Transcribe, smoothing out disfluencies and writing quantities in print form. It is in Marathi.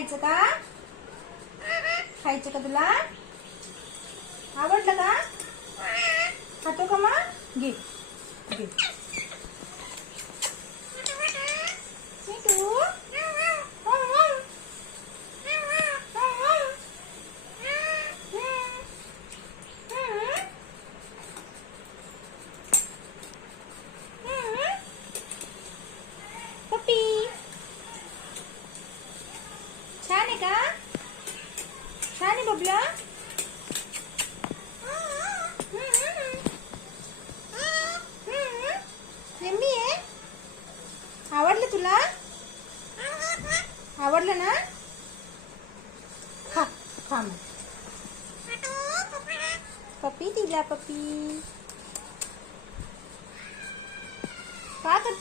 खायचं का? खायचं का तुला? आवडलं का? खातो का मग? घे घे. मिठू. पप्पी छान आहे का? छान आहे बबला. यम्मी आहे. आवडलं तुला? आवडलं ना? खा खा मग. पप्पी दिला पप्पी. का करते?